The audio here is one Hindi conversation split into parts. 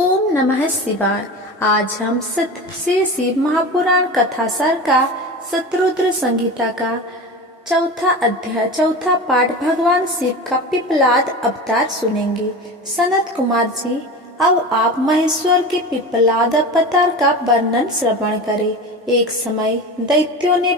ओम नमः शिवाय। आज हम सत्य श्री शिव महापुराण कथासार का शतरुद्र संहिता का चौथा अध्याय चौथा पाठ भगवान शिव का पिपलाद अवतार सुनेंगे। सनत कुमार जी, अब आप महेश्वर के पिपलाद अवतार का वर्णन श्रवण करें। एक समय दैत्यों ने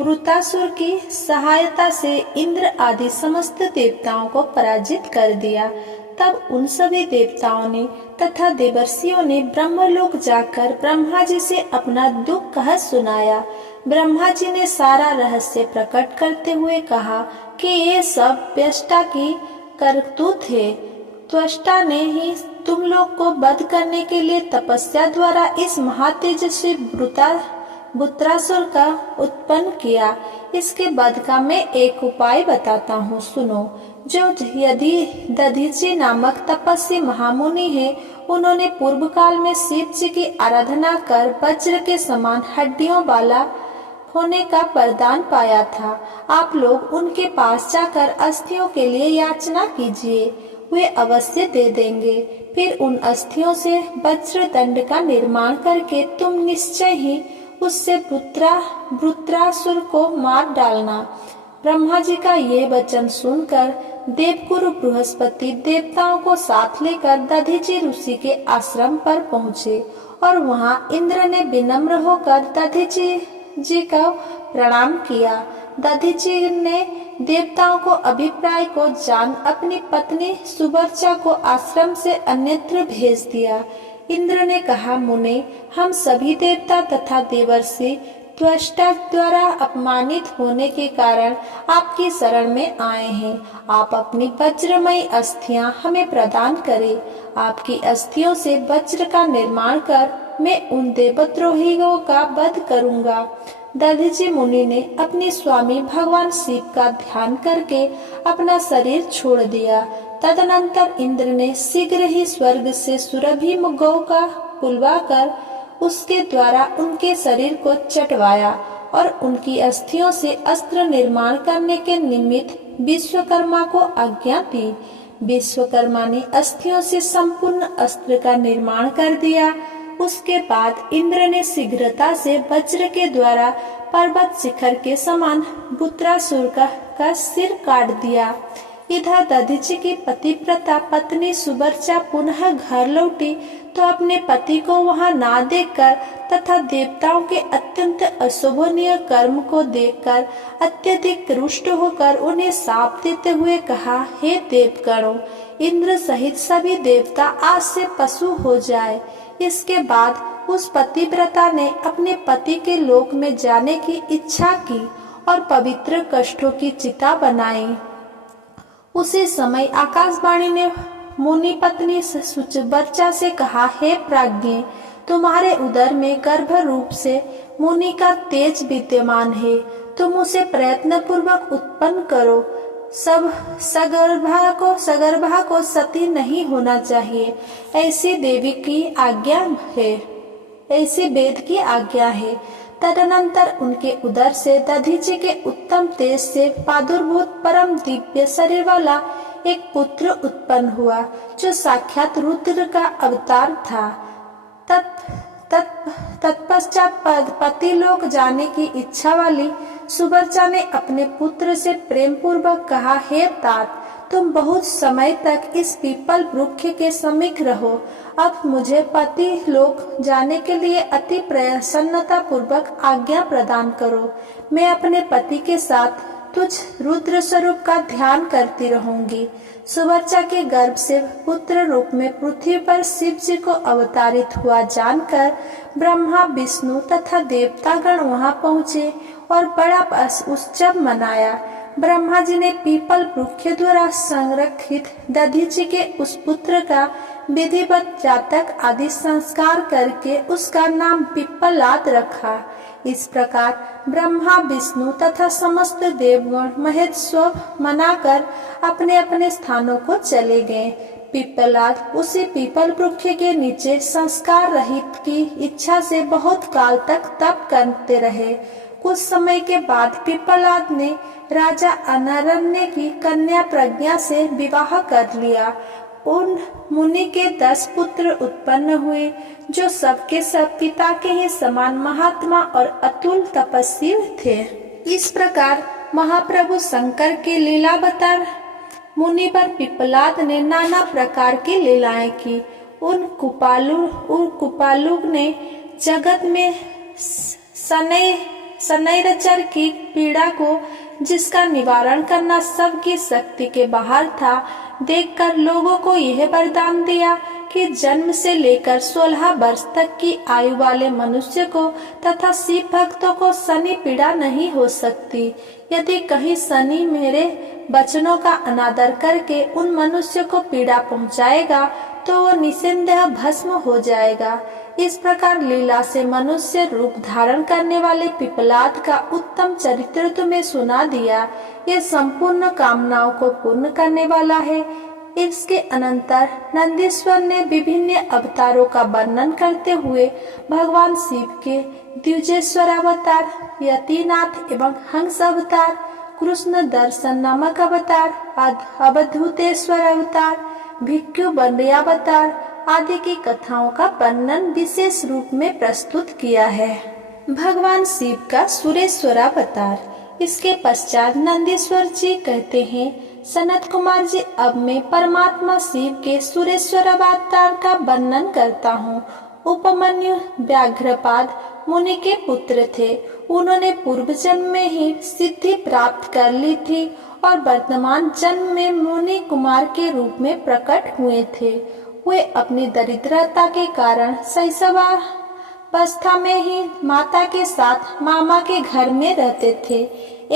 वृत्रासुर की सहायता से इंद्र आदि समस्त देवताओं को पराजित कर दिया। तब उन सभी देवताओं ने तथा देवर्षियों ने ब्रह्मलोक जाकर ब्रह्मा जी से अपना दुख कह सुनाया। ब्रह्मा जी ने सारा रहस्य प्रकट करते हुए कहा कि ये सब त्वष्टा की करतूत है। त्वष्टा ने ही तुम लोग को वध करने के लिए तपस्या द्वारा इस महातेजस्वी वृत्रासुर का उत्पन्न किया। इसके वध का मैं एक उपाय बताता हूँ, सुनो। जो यदि दधीचि नामक तपस्वी महामुनि है, उन्होंने पूर्व काल में शिव जी की आराधना कर वज्र के समान हड्डियों वाला होने का वरदान पाया था। आप लोग उनके पास जाकर अस्थियों के लिए याचना कीजिए, वे अवश्य दे देंगे। फिर उन अस्थियों से वज्र दंड का निर्माण करके तुम निश्चय ही उससे वृत्रासुर को मार डालना। ब्रह्मा जी का ये वचन सुनकर देवगुरु बृहस्पति देवताओं को साथ लेकर दधीचि ऋषि के आश्रम पर पहुँचे और वहाँ इंद्र ने विनम्र होकर दधीचि जी का प्रणाम किया। दधीचि ने देवताओं को अभिप्राय को जान अपनी पत्नी सुवर्चा को आश्रम से अन्यत्र भेज दिया। इंद्र ने कहा, मुने, हम सभी देवता तथा देवर्षि त्वष्टा द्वारा अपमानित होने के कारण आपकी शरण में आए हैं। आप अपनी वज्रमयी अस्थियां हमें प्रदान करें। आपकी अस्थियों से वज्र का निर्माण कर मैं उन देवद्रोहियों का वध करूंगा। दधीचि मुनि ने अपने स्वामी भगवान शिव का ध्यान करके अपना शरीर छोड़ दिया। तदनंतर इंद्र ने शीघ्र ही स्वर्ग से सुरभि गौ का बुलवा कर उसके द्वारा उनके शरीर को चटवाया और उनकी अस्थियों से अस्त्र निर्माण करने के निमित्त विश्वकर्मा को आज्ञा दी। विश्वकर्मा ने अस्थियों से संपूर्ण अस्त्र का निर्माण कर दिया। उसके बाद इंद्र ने शीघ्रता से वज्र के द्वारा पर्वत शिखर के समान वृत्रासुर का सिर काट दिया। इधर दधीचि की पतिव्रता पत्नी सुवर्चा पुनः घर लौटी तो अपने पति को वहां ना देखकर तथा देवताओं के अत्यंत अशोभनीय कर्म को देखकर अत्यधिक रुष्ट होकर उन्हें शाप देते हुए कहा, हे देवगणों, इंद्र सहित सभी देवता आज से पशु हो जाए। इसके बाद उस पतिव्रता ने अपने पति के लोक में जाने की इच्छा की और पवित्र कष्टों की चिता बनाई। उसी समय आकाशवाणी ने मुनि पत्नी सुवर्चा से कहा, हे प्राज्ञ, तुम्हारे उदर में गर्भ रूप से मुनि का तेज विद्यमान है। तुम उसे प्रयत्न पूर्वक उत्पन्न करो। सब सगर्भा को सती नहीं होना चाहिए, ऐसी देवी की आज्ञा है, ऐसी वेद की आज्ञा है। तदनंतर उनके उदर से दधीचि के उत्तम तेज से प्रादुर्भूत परम दिव्य शरीर वाला एक पुत्र उत्पन्न हुआ, जो साक्षात रुद्र का अवतार था। तत्पश्चात पति लोक जाने की इच्छा वाली सुवर्चा ने अपने पुत्र से प्रेम पूर्वक कहा, हे तात, तुम बहुत समय तक इस पीपल वृक्ष के समीप रहो। अब मुझे पति लोक जाने के लिए अति प्रसन्नता पूर्वक आज्ञा प्रदान करो। मैं अपने पति के साथ तुझ रुद्र स्वरूप का ध्यान करती रहूंगी। सुवर्चा के गर्भ से पुत्र रूप में पृथ्वी पर शिव जी को अवतारित हुआ जानकर ब्रह्मा, विष्णु तथा देवतागण वहां पहुँचे और बड़ा उत्सव मनाया। ब्रह्मा जी ने पीपल वृक्ष द्वारा संरक्षित दधीचि के उस पुत्र का विधिवत जातक आदि संस्कार करके उसका नाम पिप्पलाद रखा। इस प्रकार ब्रह्मा, विष्णु तथा समस्त देवगण महोत्सव मनाकर अपने अपने स्थानों को चले गए। पिप्पलाद उसी पीपल वृक्ष के नीचे संस्कार रहित की इच्छा से बहुत काल तक तप करते रहे। कुछ समय के बाद पिप्पलाद ने राजा अनरण्य की कन्या प्रज्ञा से विवाह कर लिया। उन मुनि के 10 पुत्र उत्पन्न हुए जो सबके सब पिता के ही समान महात्मा और अतुल तपस्वी थे। इस प्रकार महाप्रभु शंकर की लीलावतार मुनिवर पिप्पलाद ने नाना प्रकार की लीलाएं की। उन कुपालु ने जगत में शनैरचर की पीड़ा को, जिसका निवारण करना सबकी शक्ति के बाहर था, देखकर लोगों को यह वरदान दिया कि जन्म से लेकर 16 वर्ष तक की आयु वाले मनुष्य को तथा शिव भक्तों को शनि पीड़ा नहीं हो सकती। यदि कहीं शनि मेरे वचनों का अनादर करके उन मनुष्य को पीड़ा पहुंचाएगा तो वो निस्संदेह भस्म हो जाएगा। इस प्रकार लीला से मनुष्य रूप धारण करने वाले पिप्पलाद का उत्तम चरित्र तुम्हें सुना दिया। ये संपूर्ण कामनाओं को पूर्ण करने वाला है। इसके अनंतर नंदीश्वर ने विभिन्न अवतारों का वर्णन करते हुए भगवान शिव के द्विजेश्वर अवतार, यतिनाथ एवं हंस अवतार, कृष्ण दर्शन नामक अवतार, अवधूतेश्वर अवतार, भिक्षु बंड्यावतार आदि की कथाओं का वर्णन विशेष रूप में प्रस्तुत किया है। भगवान शिव का सुरेश्वर अवतार। इसके पश्चात नंदीश्वर जी कहते हैं, सनत कुमार जी, अब मैं परमात्मा शिव के सुरेश्वर अवतार का वर्णन करता हूँ। उपमन्यु व्याघ्रपाद मुनि के पुत्र थे। उन्होंने पूर्व जन्म में ही सिद्धि प्राप्त कर ली थी और वर्तमान जन्म में मुनि कुमार के रूप में प्रकट हुए थे। वे अपनी दरिद्रता के कारण शैशवावस्था में ही माता के साथ मामा के घर में रहते थे।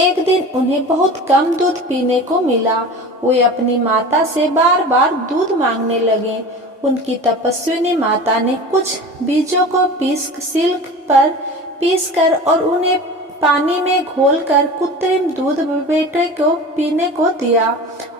एक दिन उन्हें बहुत कम दूध पीने को मिला। वे अपनी माता से बार बार दूध मांगने लगे। उनकी तपस्विनी माता ने कुछ बीजों को सिल्क पर पीसकर और उन्हें पानी में घोलकर कृत्रिम दूध बेटे को पीने को दिया।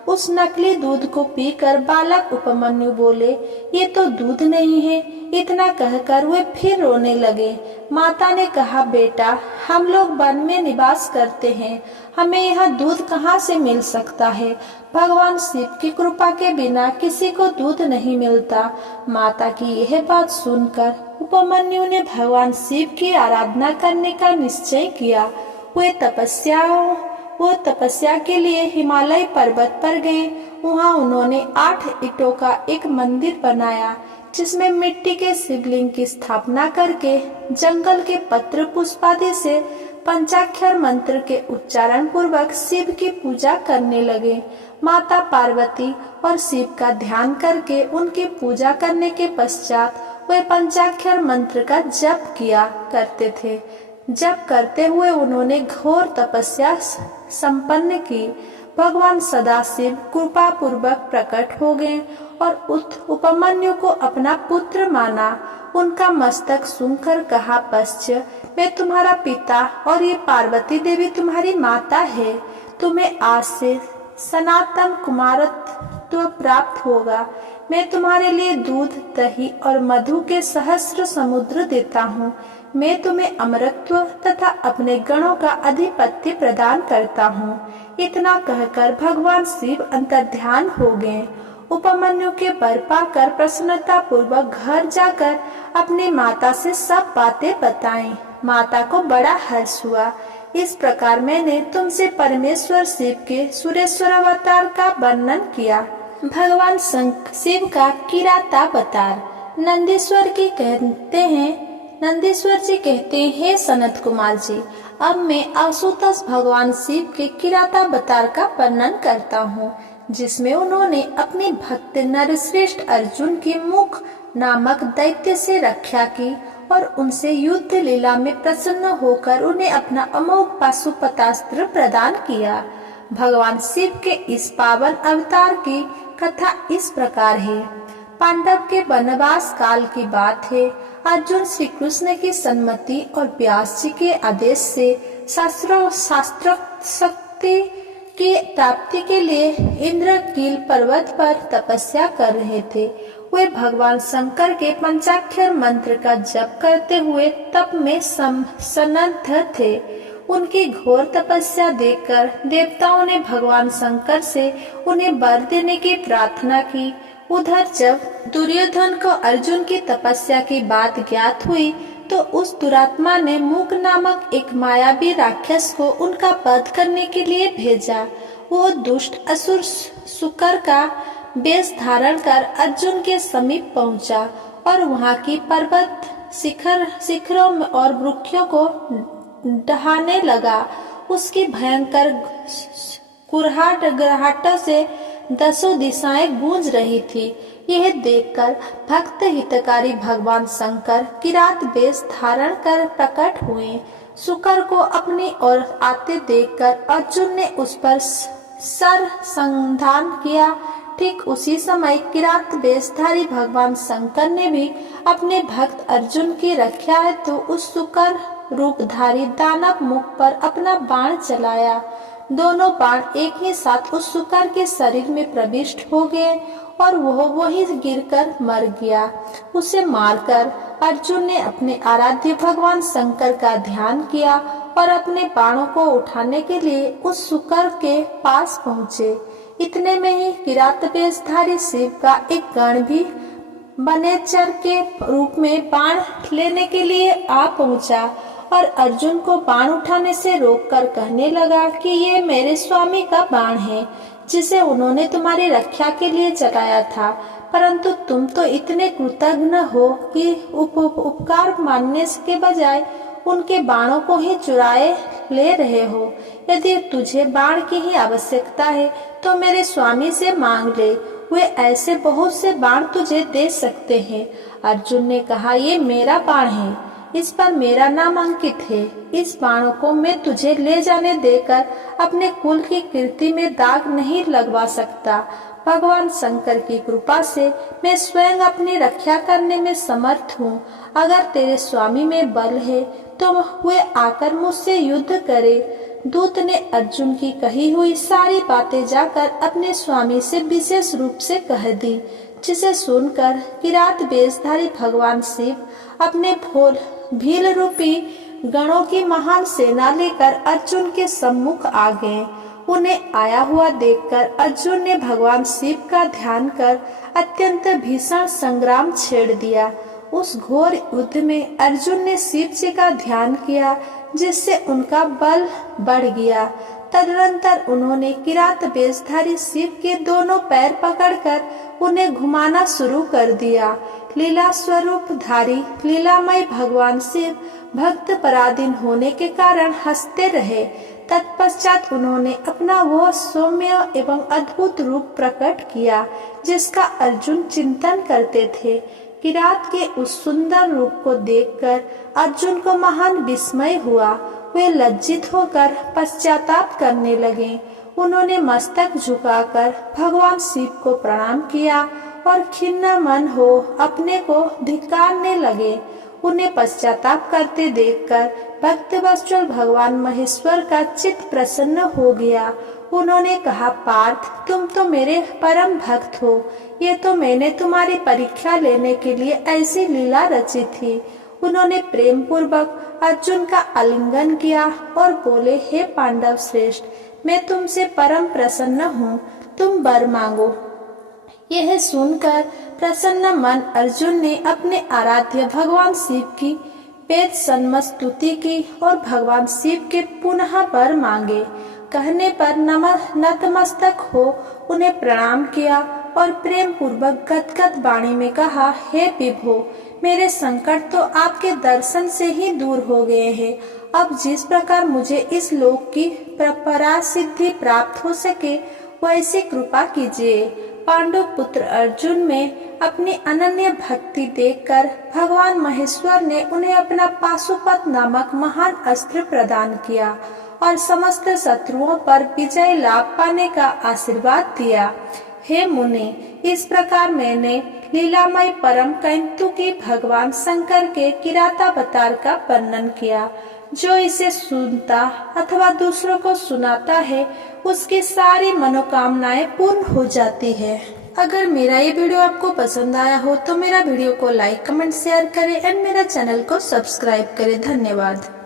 उस नकली दूध को पीकर बालक उपमन्यु बोले, ये तो दूध नहीं है। इतना कहकर वे फिर रोने लगे। माता ने कहा, बेटा, हम लोग वन में निवास करते हैं, हमें यहाँ दूध कहाँ से मिल सकता है। भगवान शिव की कृपा के बिना किसी को दूध नहीं मिलता। माता की यह बात सुनकर उपमन्यु ने भगवान शिव की आराधना करने का निश्चय किया। वो तपस्या के लिए हिमालय पर्वत पर गए। वहाँ उन्होंने 8 ईंटों का एक मंदिर बनाया, जिसमें मिट्टी के शिवलिंग की स्थापना करके जंगल के पत्र पुष्पादि से पंचाक्षर मंत्र के उच्चारण पूर्वक शिव की पूजा करने लगे। माता पार्वती और शिव का ध्यान करके उनकी पूजा करने के पश्चात वे पंचाक्षर मंत्र का जप किया करते थे। जप करते हुए उन्होंने घोर तपस्या संपन्न की। भगवान सदाशिव कृपा पूर्वक प्रकट हो गए और उपमन्यु को अपना पुत्र माना। उनका मस्तक सुनकर कहा, पश्च, मैं तुम्हारा पिता और ये पार्वती देवी तुम्हारी माता है। तुम्हें आज से सनातन कुमारत्व प्राप्त होगा। मैं तुम्हारे लिए दूध, दही और मधु के सहस्र समुद्र देता हूँ। मैं तुम्हें अमरत्व तथा अपने गणों का अधिपत्य प्रदान करता हूँ। इतना कहकर भगवान शिव अंतर्ध्यान हो गए। उपमन्यु के वर पाकर प्रसन्नता पूर्वक घर जाकर अपनी माता से सब बातें बताईं। माता को बड़ा हर्ष हुआ। इस प्रकार मैंने तुमसे परमेश्वर शिव के सुरेश्वर अवतार का वर्णन किया। भगवान शिव का किरातावतार। नंदीश्वर जी कहते हैं, हे सनत कुमार जी, अब मैं आशुतोष भगवान शिव के किरातावतार का वर्णन करता हूँ, जिसमें उन्होंने अपने भक्त नरश्रेष्ठ अर्जुन की मुख नामक दैत्य से रक्षा की और उनसे युद्ध लीला में प्रसन्न होकर उन्हें अपना अमोघ पाशुपतास्त्र प्रदान किया। भगवान शिव के इस पावन अवतार की कथा इस प्रकार है। पांडव के वनवास काल की बात है। अर्जुन श्री कृष्ण की सम्मति और व्यास जी के आदेश से शास्त्र शक्ति की प्राप्ति के लिए इंद्रकील पर्वत पर तपस्या कर रहे थे। वे भगवान शंकर के पंचाक्षर मंत्र का जप करते हुए तप में संलग्न थे। उनकी घोर तपस्या देखकर देवताओं ने भगवान शंकर से उन्हें वर देने की प्रार्थना की। उधर जब दुर्योधन को अर्जुन की तपस्या की बात ज्ञात हुई तो उस दुरात्मा ने मूक नामक एक मायावी राक्षस को उनका वध करने के लिए भेजा। वो दुष्ट असुर शुकर का वेश धारण कर अर्जुन के समीप पहुंचा और वहां की पर्वत शिखरों और वृक्षों को ढहाने लगा। उसकी भयंकर कुरहाटों से दसों दिशाएं गूंज रही थी। यह देखकर भक्त हितकारी भगवान शंकर किरात वेश धारण कर प्रकट हुए। शुकर को अपनी ओर आते देखकर अर्जुन ने उस पर सर संधान किया। ठीक उसी समय किरात वेशधारी भगवान शंकर ने भी अपने भक्त अर्जुन की रक्षा हेतु उस शुकर रूपधारी दानव मुख पर अपना बाण चलाया। दोनों बाण एक ही साथ उस शुकर के शरीर में प्रविष्ट हो गए और वह वहीं गिरकर मर गया। उसे मारकर अर्जुन ने अपने आराध्य भगवान शंकर का ध्यान किया और अपने बाणों को उठाने के लिए उस शुकर के पास पहुँचे। इतने में ही किरात वेशधारी शिव का एक गण भी वनेचर के रूप में बाण लेने के लिए आ पहुंचा और अर्जुन को बाण उठाने से रोककर कहने लगा कि ये मेरे स्वामी का बाण है, जिसे उन्होंने तुम्हारी रक्षा के लिए चलाया था। परंतु तुम तो इतने कृतज्ञ हो कि उपकार मानने के बजाय उनके बाणों को ही चुराए ले रहे हो। यदि तुझे बाण की ही आवश्यकता है तो मेरे स्वामी से मांग ले, वे ऐसे बहुत से बाण तुझे दे सकते हैं। अर्जुन ने कहा, ये मेरा बाण है, इस पर मेरा नाम अंकित है। इस बाणों को मैं तुझे ले जाने देकर अपने कुल की कीर्ति में दाग नहीं लगवा सकता। भगवान शंकर की कृपा से मैं स्वयं अपनी रक्षा करने में समर्थ हूँ। अगर तेरे स्वामी में बल है तो वे आकर मुझसे युद्ध करे। दूत ने अर्जुन की कही हुई सारी बातें जाकर अपने स्वामी से विशेष रूप से कह दी, जिसे सुनकर किरात वेशधारी भगवान शिव अपने भील रूपी गणों की महान सेना लेकर अर्जुन के सम्मुख आ गए। उन्हें आया हुआ देखकर अर्जुन ने भगवान शिव का ध्यान कर अत्यंत भीषण संग्राम छेड़ दिया। उस घोर युद्ध में अर्जुन ने शिव जी का ध्यान किया, जिससे उनका बल बढ़ गया। तदनंतर उन्होंने किरात वेशधारी शिव के दोनों पैर पकड़कर उन्हें घुमाना शुरू कर दिया। लीला स्वरूप धारी लीलामय भगवान शिव भक्त पराधीन होने के कारण हंसते रहे। तत्पश्चात उन्होंने अपना वो सौम्य एवं अद्भुत रूप प्रकट किया, जिसका अर्जुन चिंतन करते थे। किरात के उस सुंदर रूप को देखकर अर्जुन को महान विस्मय हुआ। वे लज्जित होकर पश्चाताप करने लगे। उन्होंने मस्तक झुकाकर भगवान शिव को प्रणाम किया और खिन्न मन हो अपने को धिक्कारने लगे। उन्हें पश्चाताप करते देखकर भक्तवत्सल भगवान महेश्वर का चित्त प्रसन्न हो गया। उन्होंने कहा, पार्थ, तुम तो मेरे परम भक्त हो। ये तो मैंने तुम्हारी परीक्षा लेने के लिए ऐसी लीला रची थी। उन्होंने प्रेम पूर्वक अर्जुन का आलिंगन किया और बोले, हे पांडव श्रेष्ठ, मैं तुमसे परम प्रसन्न हूँ, तुम वर मांगो। यह सुनकर प्रसन्न मन अर्जुन ने अपने आराध्य भगवान शिव की वेद सन्मत स्तुति की और भगवान शिव के पुनः वर मांगे। कहने पर नतमस्तक हो उन्हें प्रणाम किया और प्रेम पूर्वक गदगद वाणी में कहा, हे विभो, मेरे संकट तो आपके दर्शन से ही दूर हो गए हैं। अब जिस प्रकार मुझे इस लोक की परा सिद्धि प्राप्त हो सके, वैसी कृपा कीजिए। पांडु पुत्र अर्जुन में अपनी अनन्य भक्ति देखकर भगवान महेश्वर ने उन्हें अपना पाशुपत नामक महान अस्त्र प्रदान किया और समस्त शत्रुओं पर विजय लाभ पाने का आशीर्वाद दिया। हे मुनि, इस प्रकार मैंने लीलामय परम कैंतुकी भगवान शंकर के किरातावतार का वर्णन किया। जो इसे सुनता अथवा दूसरों को सुनाता है, उसकी सारी मनोकामनाएं पूर्ण हो जाती है। अगर मेरा ये वीडियो आपको पसंद आया हो तो मेरा वीडियो को लाइक, कमेंट, शेयर करें एंड मेरा चैनल को सब्सक्राइब करें। धन्यवाद।